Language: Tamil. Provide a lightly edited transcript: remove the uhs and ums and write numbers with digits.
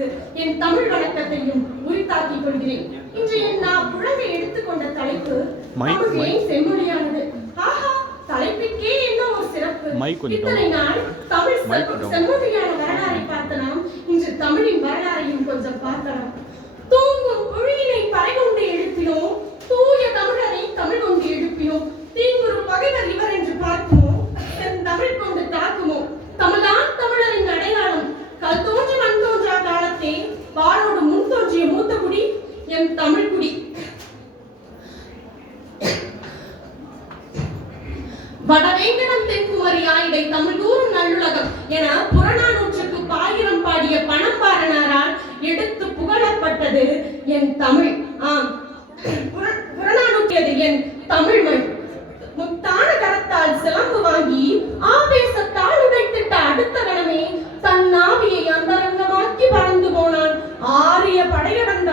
உங்களுக்கு என் தமிழ் வணக்கத்தையும் உரித்தாக்கிக் கொள்கிறேன். இன்று நான் புழங்க எடுத்துக்கொண்ட தலைப்பு தமிழ் செம்மொழியானது. ஆஹா, தலைப்புக்கே என்ன ஒரு சிறப்பு! இத்தனை நாள் தமிழ் செம்மொழியான வரலாறை பார்த்த நாம் இன்று தமிழின் வரலாறையும் கொஞ்சம் பார்க்கலாம். தூங்கும் புழியினை பறைகொண்டு எழுப்பினோம், தூய தமிழரை தமிழ் கொண்டு எழுப்பினோம். தீங்குறு பகைவர் இவர் என்று பார்க்குமோ, தமிழ் கொண்டு தாக்குமோ? தமிழ்தான் தமிழரின் அடையாளம். கல் தோன்றி மண் தோன்றா காலத்தே வாரோடு முன் தோன்றிய மூத்த குடி எம் தமிழ் குடி. வடவேங்கடம் தென்குமரி ஆயிடை தமிழ் கூறும் நல்லுலகம் என புறநானூற்றுக்கு பாயிரம் பாடிய பணம்பாரனாரால் எடுத்து புகழப்பட்டது என் தமிழ். புறநானூற்றியது என் தமிழ் மண். முத்தான கரத்தால் சிலம்பு வாங்கி ஆவேசத்தால் உடைத்திட்ட அடுத்த கணமே தன் நாவியை அந்தரங்கமாக்கி பறந்து போனான் ஆரிய படையடந்த